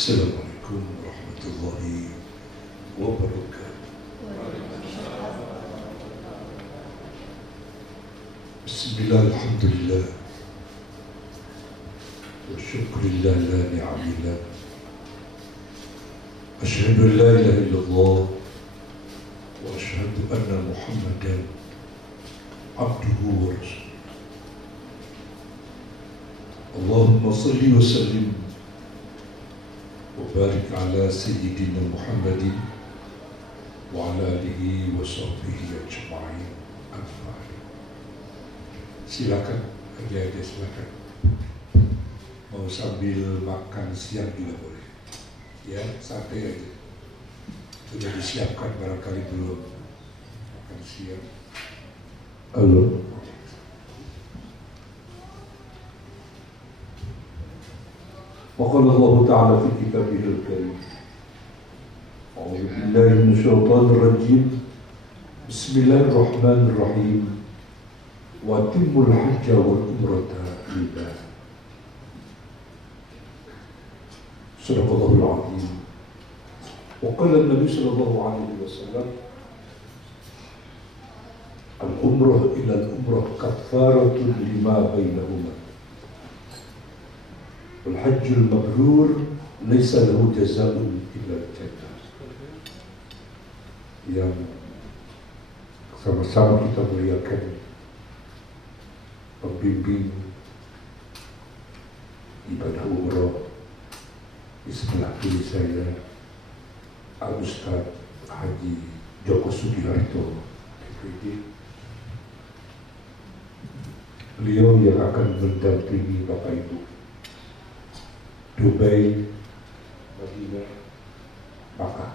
Assalamualaikum warahmatullahi wabarakatuh. Bismillah, alhamdulillah, wa syukurillah la ni'amillah, asyhadu an la ilaha illallah wa asyhadu anna Muhammadan abduhu wa rasuluh. Allahumma salli wa sallim wa barik ala sayyidina Muhammadin wa ala alihi wa sahbihi ajma'in. Silakan, aja silakan. Mau sambil makan siang juga boleh. Ya, santai aja. Sudah disiapkan barangkali belum makan siang. Halo. وقال الله تعالى في كتابه الكريم أعوذ بالله من الشيطان الرجيم بسم الله الرحمن الرحيم وأتموا الحج والعمرة لله صدق الله العظيم وقال النبي صلى الله عليه وسلم العمرة إلى العمرة كفارة لما بينهما والحج المبرور ليس له جزاء إلا الجنة. Yang sama-sama kita muliakan pembimbing ibadah umroh di sebelah kiri saya, Al-Ustaz Haji Joko Sugiharto, PPD. Beliau yang akan mendampingi Bapak Ibu Dubai, Madinah, Makkah.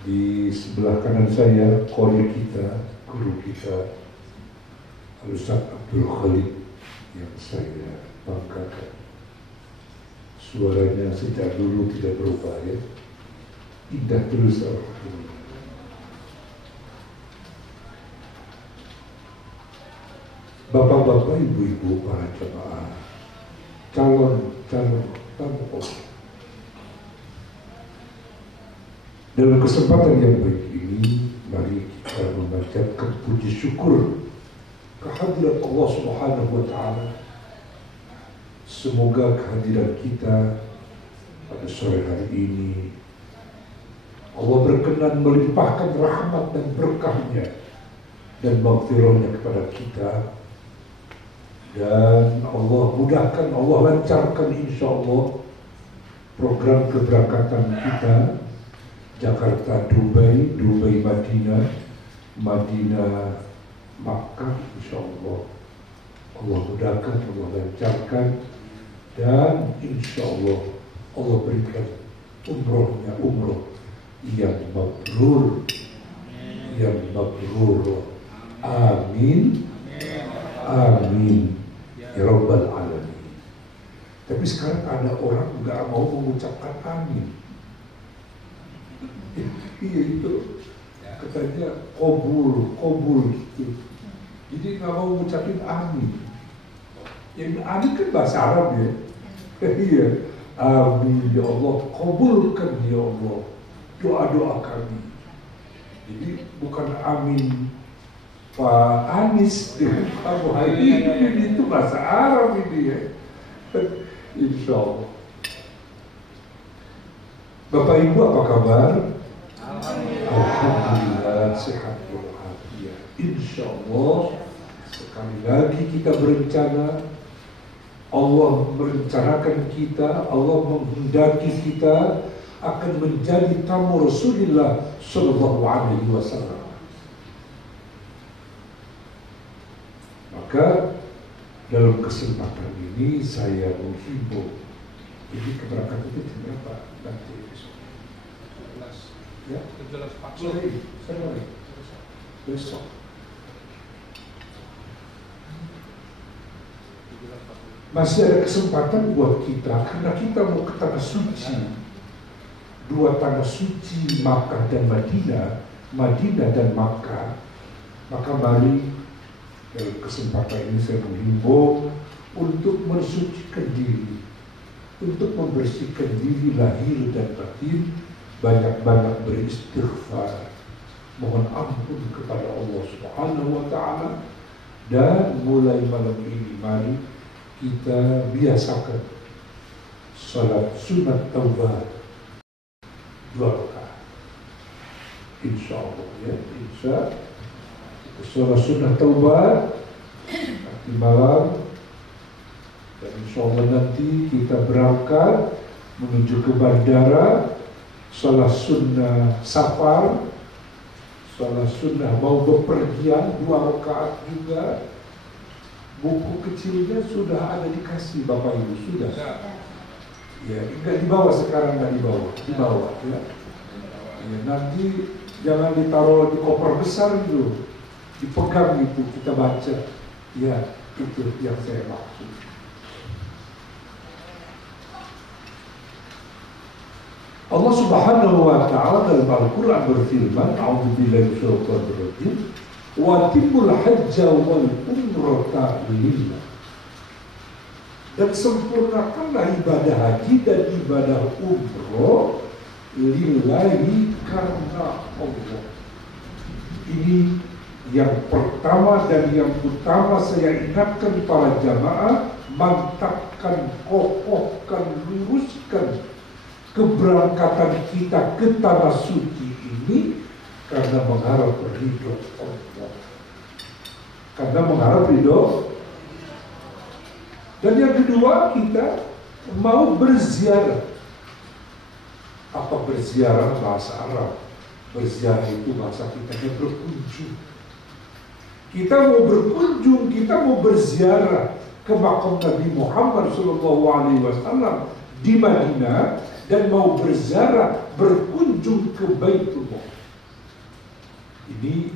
Di sebelah kanan saya, kori kita, guru kita, Al-Ustaz Abdul Khalid, yang saya banggakan. Suaranya sejak dulu tidak berubah, ya. Indah terus, alhamdulillah. Bapak-bapak, ibu-ibu, para jemaah, calon tamu. Dalam kesempatan yang baik ini, mari kita memanjatkan puji syukur kehadiran Allah Subhanahu wa Ta'ala. Semoga kehadiran kita pada sore hari ini Allah berkenan melimpahkan rahmat dan berkahnya dan maghfirahnya kepada kita. Dan Allah mudahkan, Allah lancarkan insya Allah program keberangkatan kita Jakarta Dubai, Dubai Madinah, Madinah Makkah, insya Allah. Allah mudahkan, Allah lancarkan, dan insya Allah Allah berikan umrohnya umroh yang mabrur, yang mabrur. Amin, amin. Ya Rabbal Alamin. Tapi sekarang ada orang nggak mau mengucapkan amin. Iya itu, katanya kobul gitu. Jadi nggak mau mengucapin amin. Yang amin kan bahasa Arab, ya. Iya, amin ya Allah, kabulkan ya Allah doa-doa kami. Jadi bukan amin Pak Anies dengan Pak Muhaimin, itu bahasa Arab ini, ya. Insya Allah. Bapak Ibu apa kabar? Alhamdulillah sehat walafiat. Insya Allah sekali lagi kita berencana, Allah merencanakan kita, Allah menghendaki kita akan menjadi tamu Rasulullah Sallallahu Alaihi Wasallam. Maka dalam kesempatan ini saya menghimbau, jadi keberangkatan itu jam berapa nanti besok? 17. Ya, 17 besok. Masih ada kesempatan buat kita, karena kita mau ke tanah suci, dua tanah suci Makkah dan Madinah, Madinah dan Makkah. Maka mari dalam kesempatan ini saya menghimbau untuk mensucikan diri untuk membersihkan diri lahir dan batin, banyak-banyak beristighfar, mohon ampun kepada Allah Subhanahu wa Ta'ala. Dan mulai malam ini mari kita biasakan salat sunat taubat 2 rakaat. Insya Allah ya, insya salat sunat taubat nanti malam, dan insya Allah nanti kita berangkat menuju ke bandara, salat sunnah safar, salat sunnah mau bepergian 2 rakaat juga. Buku kecilnya sudah ada dikasih Bapak Ibu, sudah. Ya, enggak dibawa sekarang, enggak dibawa ya. Ya, nanti jangan ditaruh di koper besar itu, dipegang itu kita baca. Ya, itu yang saya maksud. Allah Subhanahu wa Ta'ala dalam Al-Quran berfirman, A'udzubillahi minasyaitonir rajim, wa timmul hajja wal umrata lillah. Dan sempurnakanlah ibadah haji dan ibadah umroh lillahi, karena Allah. Ini yang pertama dan yang utama saya ingatkan para jamaah, mantapkan, kokohkan, luruskan keberangkatan kita ke tanah suci ini karena mengharap ridho Allah. Karena mengharap ridho. Dan yang kedua, kita mau berziarah. Apa berziarah? Bahasa Arab. Berziarah itu bahasa kita berkunjung. Kita mau berkunjung, kita mau berziarah ke makam Nabi Muhammad SAW di Madinah, dan mau berziarah, berkunjung ke Baitullah. Ini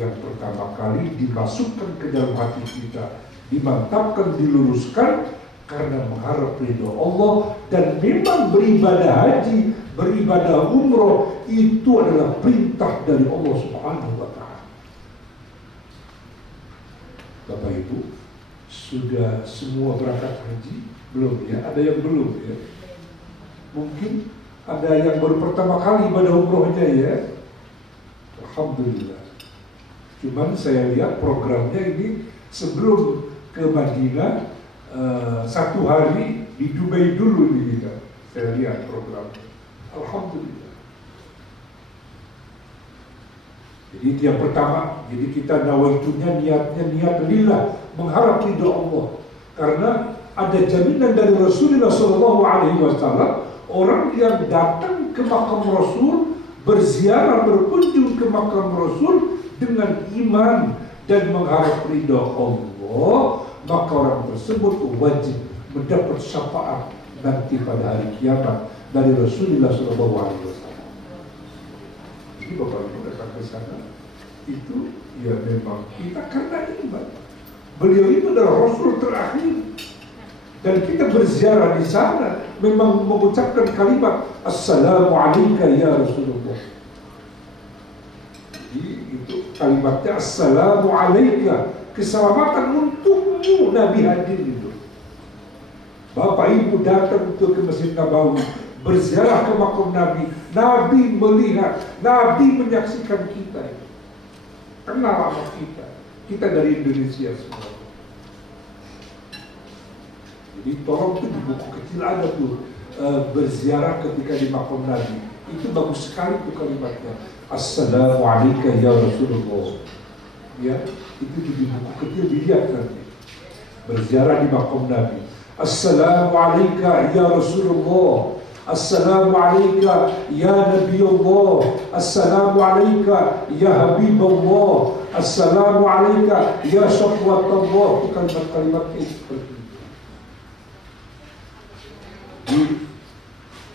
yang pertama kali dimasukkan ke dalam hati kita, dimantapkan, diluruskan karena mengharap ridho Allah. Dan memang beribadah haji, beribadah umroh itu adalah perintah dari Allah Subhanahu wa Ta'ala. Bapak Ibu, sudah semua berangkat haji? Belum ya? Ada yang belum ya? Mungkin ada yang baru pertama kali ibadah umrohnya ya. Alhamdulillah. Cuman saya lihat programnya ini sebelum ke Madinah 1 hari di Dubai dulu nih kita. Saya lihat programnya. Alhamdulillah. Jadi itu yang pertama. Jadi kita nawaitunya, niatnya niat lillah, mengharap ridho Allah. Karena ada jaminan dari Rasulullah SAW, orang yang datang ke makam Rasul, berziarah, berkunjung ke makam Rasul dengan iman dan mengharap ridha Allah, maka orang tersebut wajib mendapat syafaat nanti pada hari kiamat dari Rasulullah SAW. Jadi Bapak Ibu datang ke sana, itu ya memang kita karena iman. Beliau itu adalah Rasul terakhir. Dan kita berziarah di sana memang mengucapkan kalimat Assalamualaikum ya Rasulullah. Jadi itu kalimatnya Assalamualaikum, keselamatan untukmu Nabi hadir itu. Bapak Ibu datang ke Masjid Nabawi, berziarah ke makam Nabi, Nabi melihat, Nabi menyaksikan kita. Kenal sama kita dari Indonesia semua. Jadi tolong tuh di buku kecil ada tuh berziarah ketika di makam Nabi. Itu bagus sekali tuh kalimatnya. Assalamualaikum ya Rasulullah. Ya, itu di buku kecil dilihat nanti. Berziarah di makam Nabi. Assalamualaikum ya Rasulullah. Assalamualaikum ya Nabiullah. Assalamualaikum ya Habibullah. Assalamualaikum ya Syafwatullah. Itu kalimat-kalimatnya seperti itu.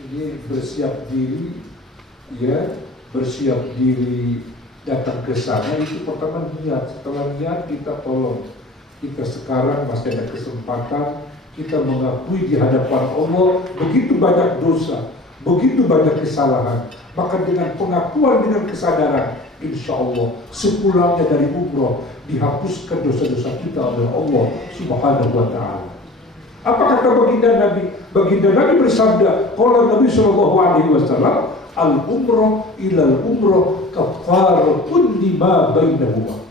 Ini bersiap diri, ya, bersiap diri datang ke sana itu pertama niat. Setelah niat kita tolong, kita sekarang masih ada kesempatan, kita mengakui di hadapan Allah begitu banyak dosa, begitu banyak kesalahan. Maka dengan pengakuan, dengan kesadaran, insya Allah sepulangnya dari umroh dihapuskan dosa-dosa kita oleh Allah Subhanahu wa Ta'ala. Apa kata baginda Nabi? Baginda Nabi bersabda, qala Nabi sallallahu alaihi wasallam, al-umrah ilal umrah kafaratun lima bainahuma.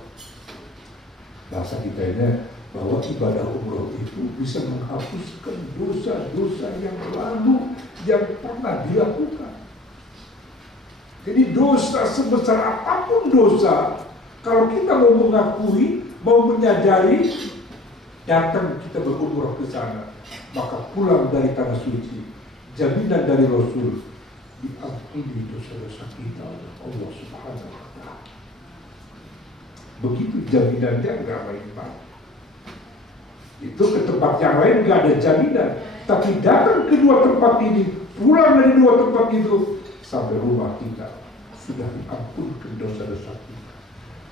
Bahasa kita ini bahwa ibadah umroh itu bisa menghapuskan dosa-dosa yang lalu yang pernah dilakukan. Jadi dosa sebesar apapun dosa, kalau kita mau mengakui, mau menyadari, datang kita berumrah ke sana, maka pulang dari tanah suci, jaminan dari Rasul, diampuni dosa-dosa kita oleh Allah Subhanahu wa Ta'ala. Begitu jaminannya, nggak main-main. Itu ke tempat yang lain nggak ada jaminan, tapi datang ke dua tempat ini, pulang dari dua tempat itu, sampai rumah kita sudah diampunkan dosa-dosa kita.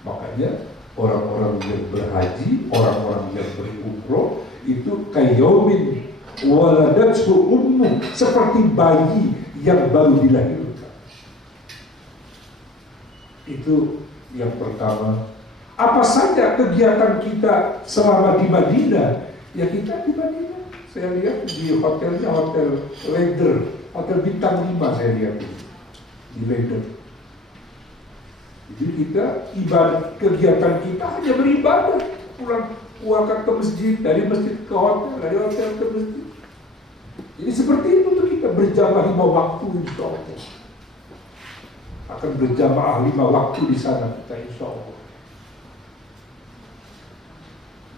Makanya orang-orang yang berhaji, orang-orang yang berumroh itu kayomin waladatsu ummu, seperti bayi yang baru dilahirkan. Itu yang pertama. Apa saja kegiatan kita selama di Madinah? Ya kita di Madinah. Saya lihat di hotelnya, hotel Leather, hotel bintang 5 saya lihat di Leather. Jadi kita ibadah, kegiatan kita hanya beribadah, pulang ke masjid, dari masjid ke hotel, dari hotel ke masjid. Jadi seperti itu tuh kita berjamaah 5 waktu insya Allah. Akan berjamaah 5 waktu di sana kita insya Allah.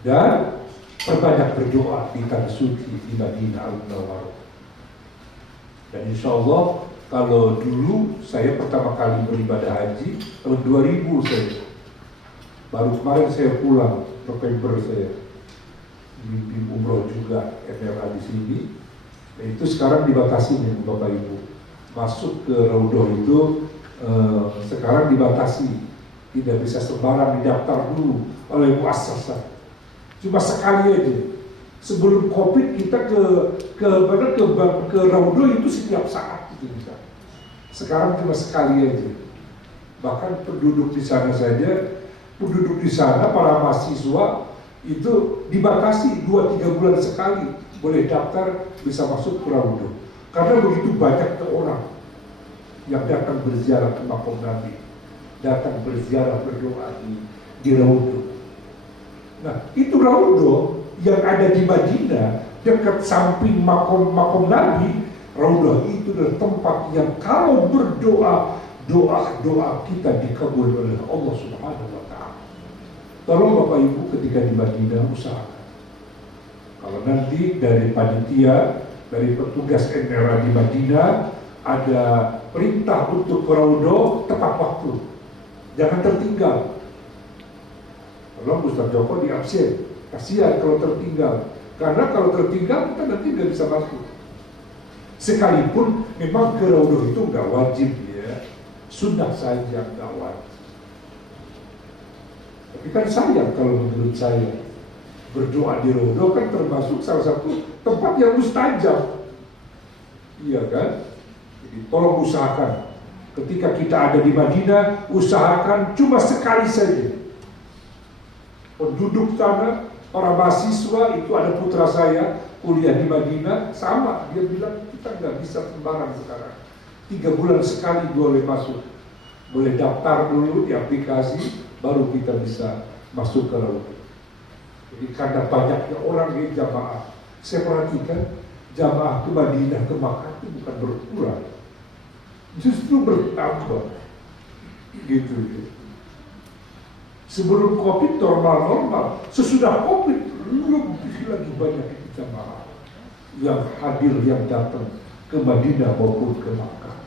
Dan perbanyak berdoa di tanah suci di Madinah Al-Munawwarah. Dan insya Allah kalau dulu saya pertama kali beribadah haji tahun 2000 saya. Baru kemarin saya pulang November saya di umroh juga MRA di sini. Nah, itu sekarang dibatasi nih Bapak Ibu. Masuk ke Raudhah itu sekarang dibatasi. Tidak bisa sembarang didaftar dulu oleh muassasah. Cuma sekali aja. Sebelum Covid kita ke Raudhah itu setiap saat gitu bisa. Sekarang cuma sekali aja. Bahkan penduduk di sana saja, penduduk di sana para mahasiswa itu dibatasi 2-3 bulan sekali boleh daftar bisa masuk ke Raudhah. Karena begitu banyak orang yang datang berziarah ke makam Nabi, datang berziarah berdoa di Raudhah. Nah, itu Raudhah yang ada di Madinah dekat samping makom Nabi. Raudhah itu adalah tempat yang kalau berdoa, doa kita dikabul oleh Allah Subhanahu wa Ta'ala. Tolong Bapak Ibu ketika di Madinah usahakan. Kalau nanti dari panitia, dari petugas MRA di Madinah ada perintah untuk ke Raudhah tepat waktu. Jangan tertinggal. Kalau Ustaz Joko di absen, kasihan kalau tertinggal. Karena kalau tertinggal kita nanti nggak bisa masuk. Sekalipun memang ke Raudhah itu nggak wajib ya, sunnah saja nggak wajib. Tapi kan sayang kalau menurut saya berdoa di Raudhah kan termasuk salah satu tempat yang mustajab, iya kan? Jadi tolong usahakan ketika kita ada di Madinah, usahakan cuma sekali saja. Penduduk sana, para mahasiswa itu ada putra saya kuliah di Madinah, sama dia bilang kita nggak bisa sembarang sekarang. 3 bulan sekali boleh masuk, boleh daftar dulu di aplikasi, baru kita bisa masuk ke Raudhah. Jadi karena banyaknya orang di jamaah, saya perhatikan jamaah ke Madinah ke Makkah itu bukan berkurang, justru bertambah, gitu. Sebelum Covid normal-normal, sesudah Covid lebih lagi banyak jamaah yang hadir, yang datang ke Madinah maupun ke Makkah.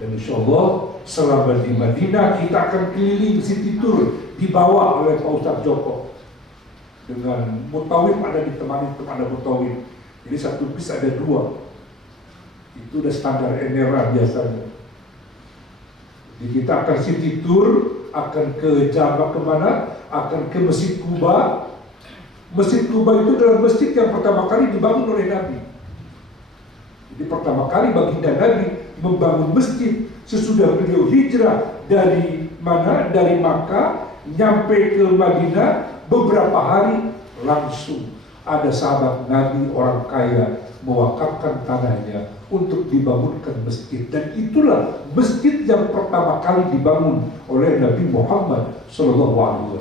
Dan insya Allah selama di Madinah kita akan keliling city tour dibawa oleh Pak Ustaz Joko dengan mutawif, ada ditemani ada mutawif. Jadi satu bis ada 2. Itu udah standar MRA biasanya. Jadi kita akan city tour, akan ke Jabal kemana? Akan ke Masjid Kuba. Masjid Kuba itu adalah masjid yang pertama kali dibangun oleh Nabi. Jadi pertama kali baginda Nabi membangun masjid sesudah beliau hijrah dari mana? Dari Makkah nyampe ke Madinah, beberapa hari langsung ada sahabat Nabi orang kaya mewakafkan tanahnya untuk dibangunkan masjid, dan itulah masjid yang pertama kali dibangun oleh Nabi Muhammad SAW.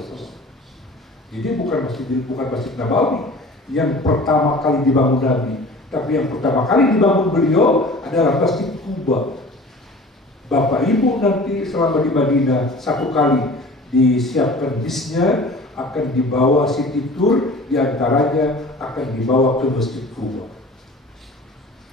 Jadi bukan masjid Nabawi yang pertama kali dibangun Nabi, tapi yang pertama kali dibangun beliau adalah Masjid Kuba. Bapak Ibu nanti selama di Madinah satu kali disiapkan bisnya, akan dibawa city tour, diantaranya akan dibawa ke Masjid Kuba.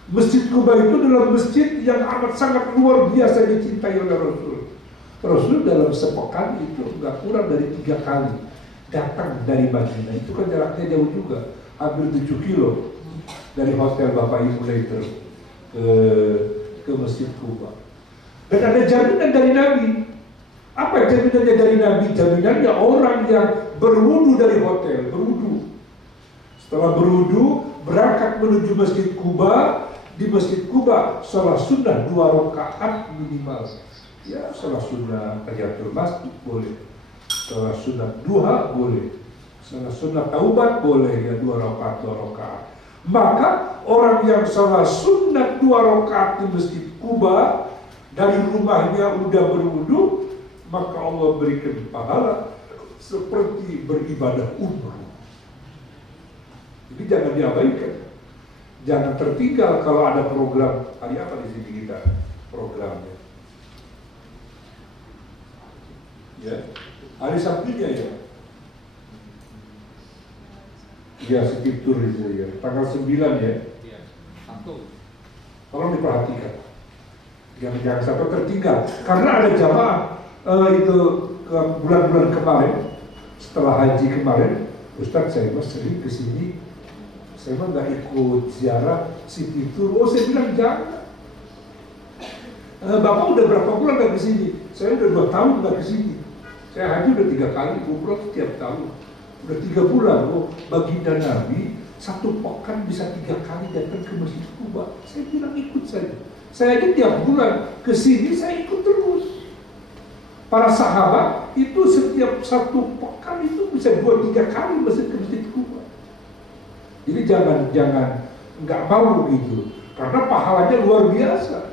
Masjid Kuba itu adalah masjid yang amat sangat luar biasa dicintai oleh Rasul. Rasul dalam sepekan itu nggak kurang dari 3 kali datang dari Madinah. Itu kan jaraknya jauh juga, hampir 7 kilo dari hotel Bapak Ibu itu ke Masjid Kuba. Dan ada jaminan dari Nabi. Apa jaminannya dari Nabi? Jaminannya orang yang berwudu dari hotel, berwudu. Setelah berwudu, berangkat menuju Masjid Kuba. Di Masjid Kuba, sholat sunnah 2 rakaat minimal. Ya, sholat sunnah tahiyatul masjid boleh, sholat sunnah duha boleh, sholat sunnah taubat boleh, ya 2 rakaat. Maka orang yang sholat sunnah 2 rakaat di Masjid Kuba dari rumahnya udah berwudu, maka Allah berikan pahala seperti beribadah umrah. Jadi jangan diabaikan. Jangan tertinggal kalau ada program. Hari apa di sini kita programnya? Ya, hari Sabtunya ya. Ya, skip tour itu ya. Tanggal 9 ya. Iya, Sabtu. Tolong diperhatikan. Jangan sampai tertinggal. Karena ada jamaah itu bulan-bulan kemarin, setelah haji kemarin, Ustadz saya sering kesini. Saya mah nggak ikut ziarah city tour. Oh, saya bilang jangan. Bapak udah berapa bulan nggak kesini? Saya udah 2 tahun nggak kesini. Saya haji udah 3 kali, umroh setiap tahun. Udah 3 bulan. Oh, baginda Nabi 1 pekan bisa 3 kali datang ke Masjid Kuba. Saya bilang ikut saja. Saya aja tiap bulan kesini saya ikut terus. Para sahabat itu setiap 1 pekan itu bisa 2-3 kali masuk ke Masjid Kuba. Jadi jangan nggak mau gitu, karena pahalanya luar biasa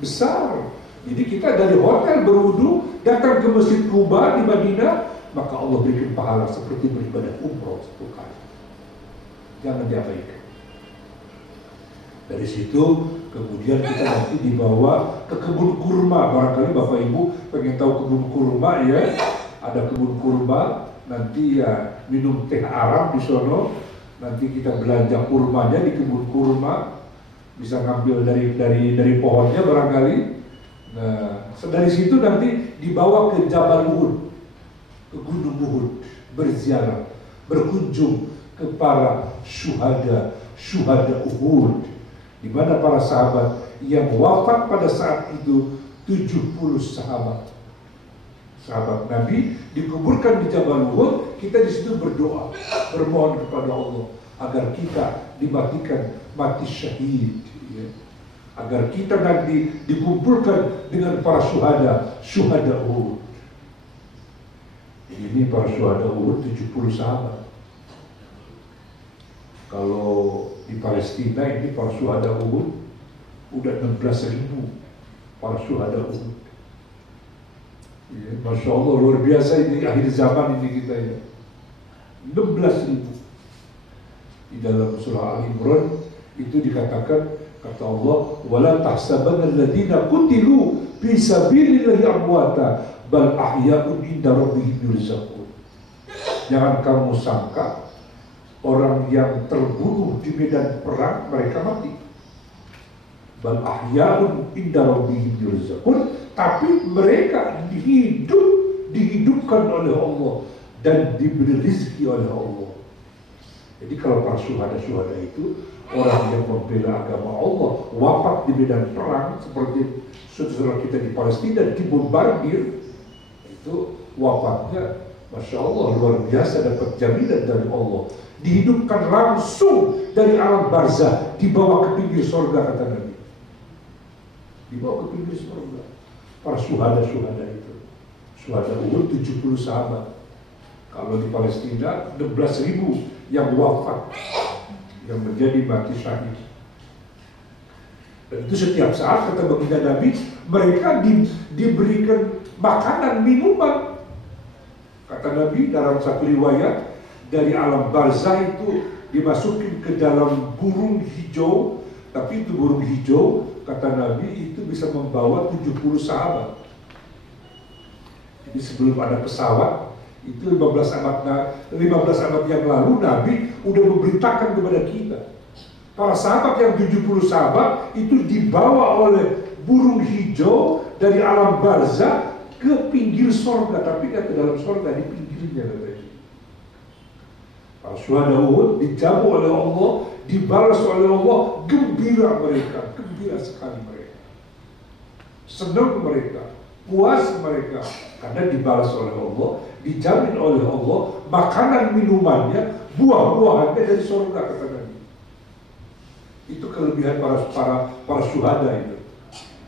besar. Jadi kita dari hotel berwudu datang ke Masjid Kuba di Madinah, maka Allah berikan pahala seperti beribadah umroh 1 kali. Jangan diabaikan. Dari situ kemudian kita nanti dibawa ke kebun kurma. Barangkali Bapak Ibu pengen tahu kebun kurma ya. Ada kebun kurma, nanti ya minum teh Arab di sono. Nanti kita belanja kurmanya di kebun kurma, bisa ngambil dari pohonnya barangkali. Nah, dari situ nanti dibawa ke Jabal Uhud, ke Gunung Uhud, berziarah, berkunjung ke para syuhada Uhud, di mana para sahabat yang wafat pada saat itu 70 sahabat Nabi dikuburkan di Jabal Uhud. Kita di situ berdoa, bermohon kepada Allah agar kita dimatikan mati syahid, ya. Agar kita nanti dikumpulkan dengan para syuhada Uhud. Ini para syuhada Uhud 70 sahabat. Kalau di Palestina ini para syuhada Uhud udah 16.000 para syuhada Uhud. Ya, Masya Allah, luar biasa ini akhir zaman ini kita ya. 16.000. Di dalam surah Al-Imran itu dikatakan, kata Allah, wala tahsabanna alladziina qutilu fi sabilillahi amwata bal ahya'un inda rabbihim yurzaqun. Jangan kamu sangka orang yang terbunuh di medan perang mereka mati. Bal ahya'un inda rabbihim yurzaqun, tapi mereka dihidupkan oleh Allah dan diberi rezeki oleh Allah. Jadi kalau para syuhada itu orang yang membela agama Allah, wafat di medan perang seperti saudara kita di Palestina dibombardir, itu wafatnya Masya Allah luar biasa, dapat jaminan dari Allah, dihidupkan langsung dari alam barzah, dibawa ke pinggir surga, kata Nabi, dibawa ke pinggir surga. Para syuhada itu, syuhada Uhud 70 sahabat. Kalau di Palestina 16.000 yang wafat, yang menjadi mati syahid. Dan itu setiap saat, kata baginda Nabi, mereka diberikan makanan, minuman. Kata Nabi dalam satu riwayat, dari alam barzah itu dimasukin ke dalam burung hijau. Tapi itu burung hijau, kata Nabi, itu bisa membawa 70 sahabat. Jadi sebelum ada pesawat, itu 15 abad yang lalu Nabi udah memberitakan kepada kita. Para sahabat yang 70 sahabat itu dibawa oleh burung hijau dari alam barzah ke pinggir sorga, tapi tidak ke dalam sorga, di pinggirnya katanya. Para syuhada Uhud dijamu oleh Allah, dibalas oleh Allah, gembira mereka, gembira sekali mereka, senang mereka, puas mereka, karena dibalas oleh Allah, dijamin oleh Allah, makanan minumannya, buah-buahannya dari surga, kata Nabi. Itu kelebihan para syuhada itu,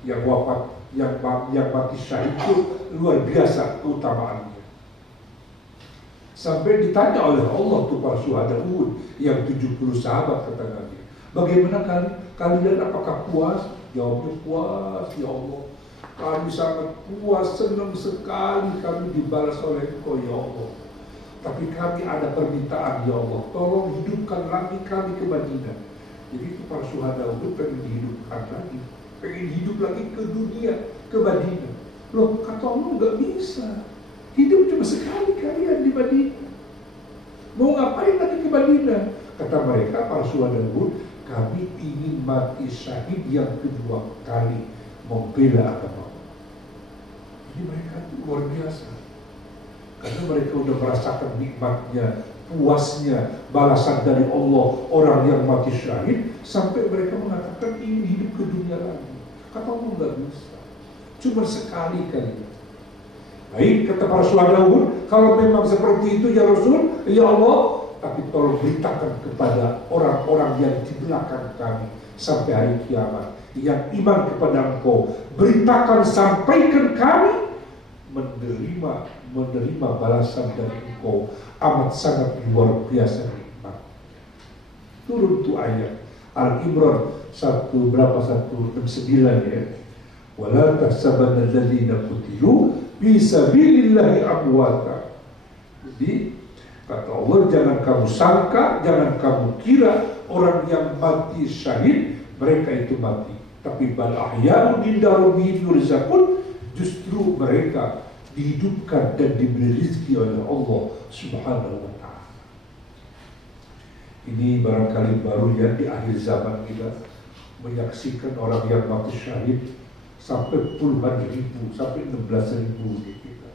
yang wafat, yang mati syahid itu luar biasa keutamaannya. Sampai ditanya oleh Allah tuh para syuhada Uhud yang 70 sahabat, kata Nabi, bagaimana kalian apakah puas? Jawabnya, puas ya Allah, kami sangat puas, senang sekali kami dibalas oleh Engkau ya Allah. Tapi kami ada permintaan ya Allah, tolong hidupkan lagi kami ke Madinah. Jadi itu para syuhada Uhud pengen dihidupkan lagi, pengen hidup lagi ke dunia, ke Madinah. Loh, kata Allah nggak bisa. Hidup cuma sekali kalian di Madinah. Mau ngapain lagi ke Madinah? Kata mereka, para syuhada Uhud, kami ingin mati syahid yang kedua kali membela agama. Jadi mereka itu luar biasa. Karena mereka udah merasakan nikmatnya, puasnya, balasan dari Allah, orang yang mati syahid, sampai mereka mengatakan ingin hidup ke dunia lagi. Kata Allah nggak bisa. Cuma sekali kali. Baik, kata para syuhada Uhud, kalau memang seperti itu ya Rasul, ya Allah, tapi tolong beritakan kepada orang-orang yang di belakang kami sampai hari kiamat, yang iman kepada Engkau, beritakan, sampaikan kami menerima balasan dari Engkau amat sangat luar biasa nikmat. Turun tuh ayat Al-Imran 169 ya. Wala tahsabanna alladziina qutilu fi sabilillahi amwata. Jadi kata Allah, jangan kamu sangka, jangan kamu kira orang yang mati syahid mereka itu mati, tapi bal ahya'un 'inda rabbihim yurzaqun, justru mereka dihidupkan dan diberi rezeki oleh Allah Subhanahu wa ta'ala. Ini barangkali baru ya di akhir zaman kita menyaksikan orang yang mati syahid sampai puluhan ribu, sampai 16.000 di kita.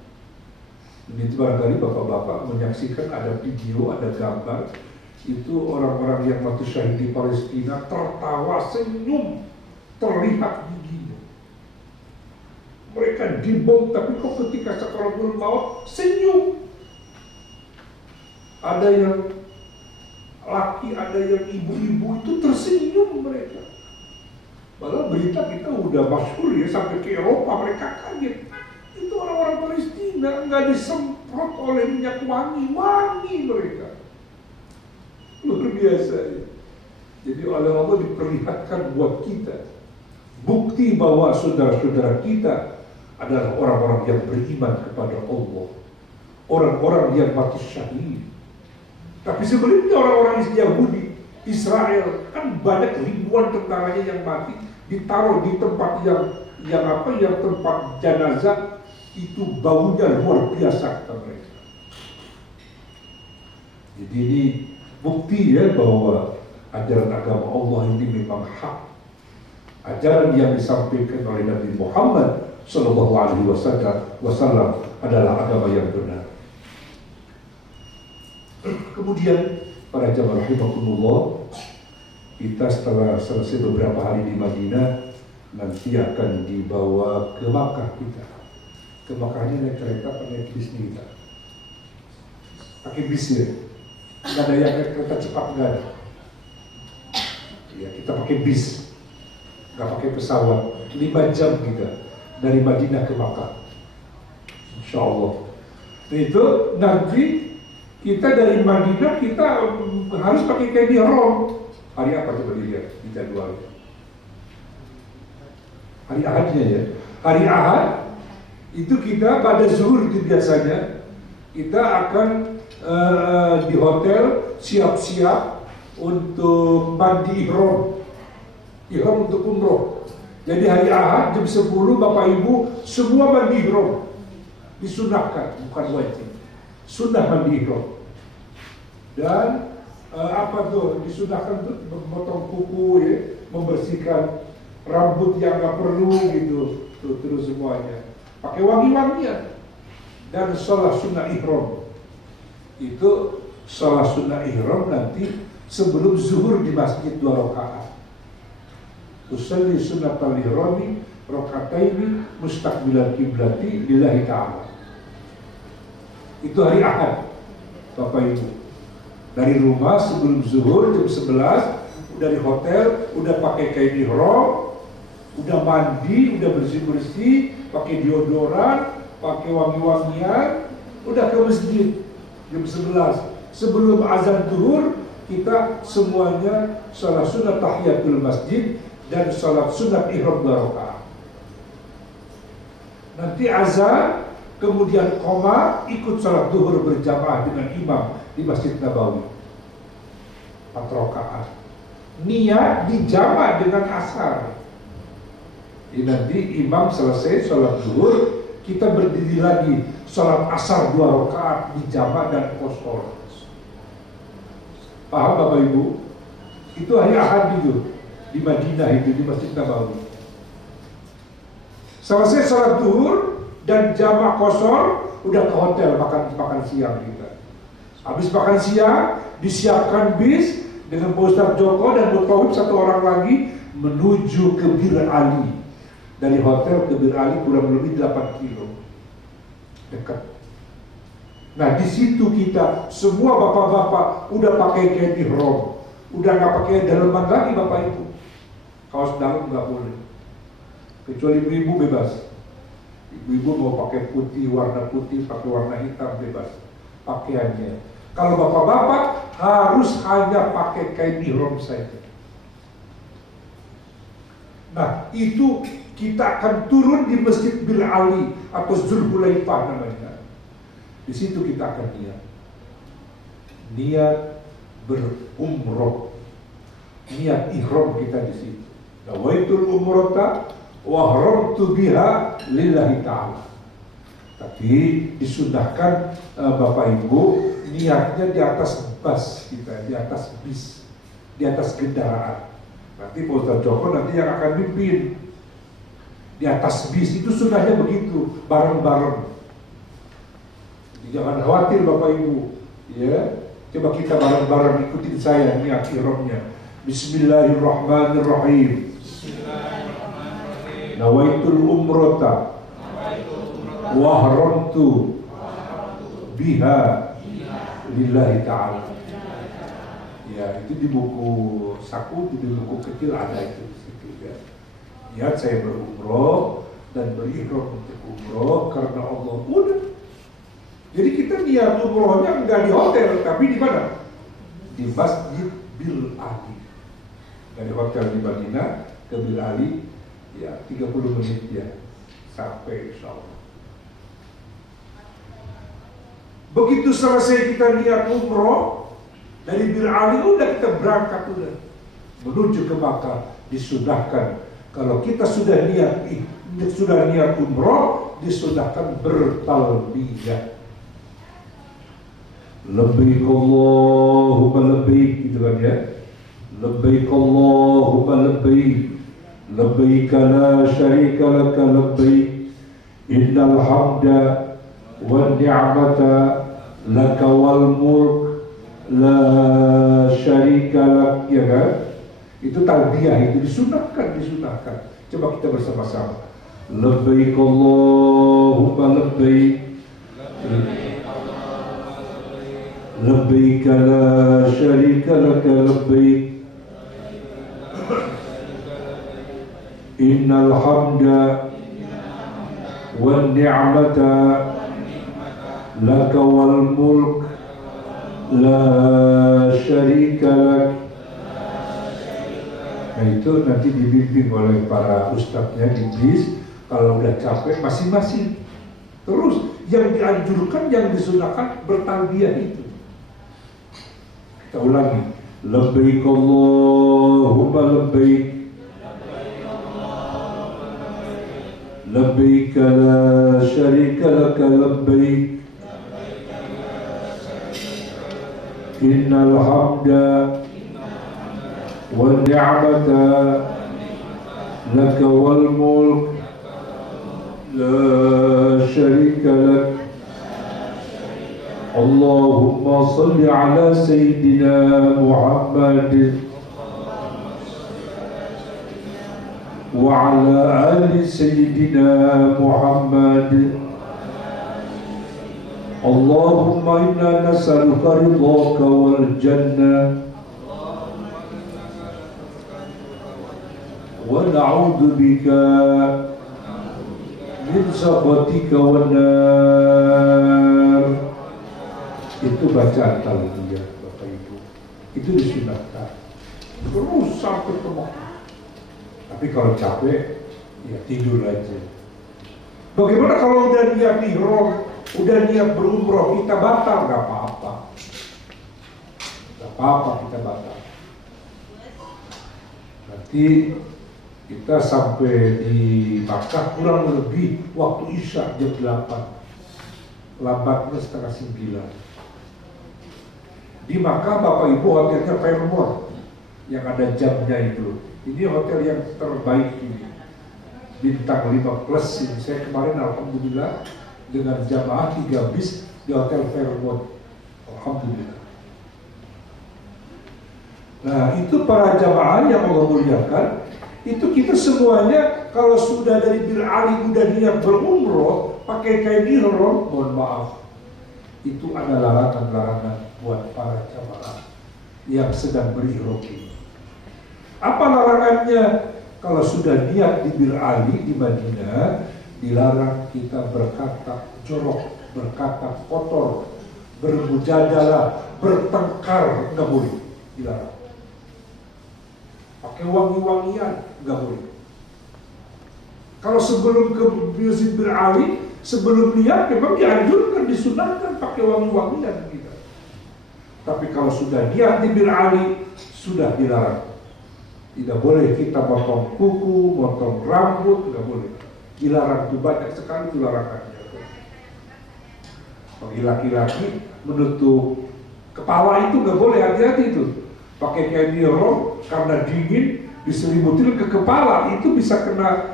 Dan itu barangkali bapak-bapak menyaksikan ada video, ada gambar, itu orang-orang yang mati syahid di Palestina tertawa, senyum, terlihat giginya. Mereka dibom, tapi kok ketika sakaratul maut senyum. Ada yang laki, ada yang ibu-ibu itu tersenyum mereka. Malah berita kita udah masyhur ya, sampai ke Eropa mereka kaget. Itu orang-orang Palestina nggak disemprot oleh minyak wangi mereka. Luar biasa ya. Jadi oleh Allah diperlihatkan buat kita bukti bahwa saudara-saudara kita adalah orang-orang yang beriman kepada Allah, orang-orang yang mati syahid. Tapi sebelumnya orang-orang Yahudi, Israel, kan banyak ribuan tentaranya yang mati, ditaruh di tempat yang tempat jenazah itu baunya luar biasa, kata mereka. Jadi ini bukti ya bahwa ajaran agama Allah ini memang hak. Ajaran yang disampaikan oleh Nabi Muhammad Sallallahu Alaihi Wasallam adalah agama yang benar. Kemudian para jamaah rahimakumullah, kita setelah selesai beberapa hari di Madinah, nanti akan dibawa ke Makkah kita. Ke Makkahnya naik kereta, naik bis kita. Pakai bis ya. Nggak ada yang naik kereta cepat, nggak ada. Ya, kita pakai bis, nggak pakai pesawat. 5 jam kita dari Madinah ke Makkah, insya Allah. Nah itu nanti Kita dari Madinah kita harus pakai kain ihram. Hari apa coba dilihat di jadwal? Hari Ahadnya ya. Hari Ahad itu kita pada zuhur itu biasanya kita akan di hotel siap-siap untuk mandi ihram untuk umroh. Jadi hari Ahad jam 10 Bapak Ibu semua mandi ihram. Disunahkan, bukan wajib. Sunnah mandi ihram. Dan apa tuh disunahkan tuh memotong kuku ya, membersihkan rambut yang nggak perlu gitu, tuh terus semuanya. Pakai wangi-wangian dan sholat sunnah ihram. Itu sholat sunnah ihram nanti sebelum zuhur di masjid 2 rakaat. Usalli sunnatal ihrami rakataini mustaqbilal kiblati lillahi ta'ala. Itu hari Ahad, Bapak Ibu. Dari rumah sebelum zuhur jam 11, udah di hotel, udah pakai kain ihram, udah mandi, udah bersih-bersih, pakai deodoran, pakai wangi-wangian, udah ke masjid jam 11. Sebelum azan zuhur, kita semuanya salat sunat tahiyatul masjid dan salat sunat ihram 2 rakaat. Nanti azan, kemudian qoma, ikut salat zuhur berjamaah dengan imam di Masjid Nabawi 4 rakaat. Niat dijamak dengan asar. Jadi nanti imam selesai salat zuhur, kita berdiri lagi salat asar 2 rakaat dijamak dan qosor. Paham Bapak Ibu? Itu hari Ahad itu di Madinah itu di Masjid Nabawi. Selesai salat zuhur dan jamak qosor, udah ke hotel makan siang kita. Habis makan siang disiapkan bis dengan Pak Ustadz Joko dan Bu Tauhib 1 orang lagi menuju ke Bir Ali. Dari hotel ke Bir Ali kurang lebih 8 kilo, dekat. Nah di situ kita semua bapak-bapak udah pakai kain ihram, udah nggak pakai daleman lagi Bapak Ibu. Kaos dalam nggak boleh, kecuali ibu-ibu bebas. Ibu-ibu mau pakai putih, warna putih, pakai warna hitam bebas pakaiannya. Kalau bapak-bapak harus hanya pakai kain ihram saja. Nah itu kita akan turun di Masjid Bir Ali atau Zulhulaifah namanya. Di situ kita akan niat berumroh, niat ihram kita di situ. Nawaitul umrata wa haramtu biha lillahi ta'ala. Tapi disunahkan Bapak Ibu niatnya di atas bus kita, di atas bis, di atas kendaraan. Nanti Pak Ustadz Joko nanti yang akan mimpin di atas bis. Itu sunahnya begitu, bareng-bareng. Jangan khawatir Bapak Ibu, ya. Coba kita bareng-bareng ikutin saya niat ihramnya. Bismillahirrahmanirrahim. Nawaitul umrata wa haramtu biha lillahi ta'ala. Ya, itu di buku saku, di buku kecil ada itu di situ ya. Niat saya berumroh dan berihram untuk umroh karena Allah. Udah. Jadi kita niat umrohnya enggak di hotel, tapi di mana? Di Masjid Bir Ali. Dari hotel di Madinah ke Bir Ali ya 30 menit ya sampai insya Allah. Begitu selesai kita niat umroh dari Bir Ali, udah kita berangkat udah menuju ke Makkah. Disunahkan kalau kita sudah niat umroh, disunahkan bertalbiyah. Labbaik Allahumma labbaik, gitu kan ya. Labbaik Allahumma labbaik, labbaik la syarika laka labbaik, innal hamda wan ni'mata laka wal mulk la syarika lak, ya kan? Itu talbiyah, itu disunahkan. Coba kita bersama-sama. Labbaik Allahumma labbaik, labbaik la syarika laka labbaik, innal hamda wan ni'mata laka wal mulk la syarika lak. Nah itu nanti dibimbing oleh para ustadznya di bis. Kalau udah capek masing-masing. Terus yang dianjurkan, yang disunahkan bertalbiyah itu. Kita ulangi. Labbaik Allahumma labbaik. Labbaik la syarika laka labbaik. Innal hamda wal ni'mata laka wal mulk la syarika lak. Allahumma salli ala Sayyidina Muhammad wa ala ali Sayyidina Muhammad. Allahumma inna nas'aluka ridhaka wal jannah wa na'udzu bika min sakhatika wan nar. Itu bacaan talbiyah Bapak Ibu. Itu disunahkan. Terus sampai ke Mekah. Tapi kalau capek, ya tidur aja. Bagaimana kalau udah niat ihram, udah niat berumroh, kita batal? Gak apa-apa. Gak apa-apa kita batal. Nanti kita sampai di Makkah kurang lebih waktu Isya jam 8. Lambatnya setengah 9. Di Makkah Bapak Ibu hotelnya Fairmont yang ada jamnya itu. Ini hotel yang terbaik ini. Bintang 5 plus ini. Saya kemarin alhamdulillah dengan jamaah 3 bis di hotel Fairmont. Alhamdulillah. Nah itu para jamaah yang Allah muliakan. Itu kita semuanya kalau sudah dari Bir Ali udah niat berumroh pakai kain ihram, mohon maaf, itu ada larangan-larangan buat para jamaah yang sedang berihram. Apa larangannya? Kalau sudah niat di Bir Ali di Madinah, dilarang kita berkata jorok, berkata kotor, bermujadalah, bertengkar, nggak boleh, dilarang. Pakai wangi-wangian, nggak boleh. Kalau sebelum ke Masjid Bir Ali, sebelum niat memang dianjurkan, disunahkan pakai wangi-wangian kita. Tapi kalau sudah niat di Bir Ali, sudah dilarang. Tidak boleh kita potong kuku, potong rambut, nggak boleh. Dilarang, itu banyak sekali itu larangannya. Bagi laki-laki menutup kepala itu nggak boleh, hati-hati itu. Pakai kain ihram karena dingin diselimutin ke kepala itu bisa kena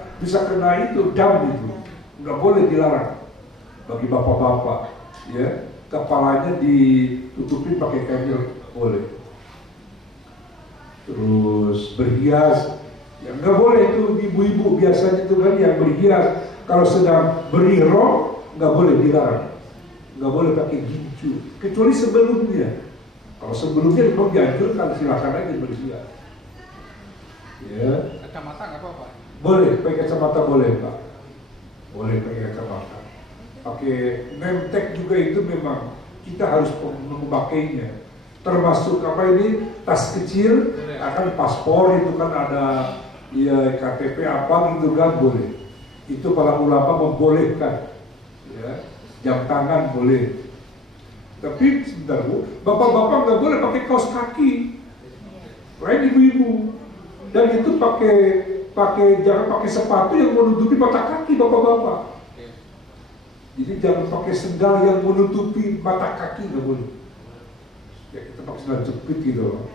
itu dam itu, nggak boleh, dilarang. Bagi bapak-bapak, ya kepalanya ditutupin pakai kain ihram boleh. Terus berhias, ya nggak boleh tuh ibu-ibu biasanya itu kan yang berhias kalau sedang berihram nggak boleh, dilarang. Nggak boleh pakai gincu kecuali sebelumnya. Kalau sebelumnya memang dianjurkan, silakan aja berhias. Ya. Kacamata nggak apa-apa? Boleh, pakai kacamata boleh Pak. Boleh pakai kacamata. Pakai nemtek juga itu memang kita harus memakainya. Termasuk apa ini, tas kecil, akan paspor itu kan ada ya KTP apa gitu kan boleh. Itu para ulama membolehkan. Ya, jam tangan boleh. Tapi sebentar Bu, bapak-bapak nggak boleh pakai kaos kaki. Lain ibu-ibu. Dan itu jangan pakai sepatu yang menutupi mata kaki bapak-bapak. Jadi jangan pakai sendal yang menutupi mata kaki, nggak boleh. Ya kita pakai sendal jepit gitu loh.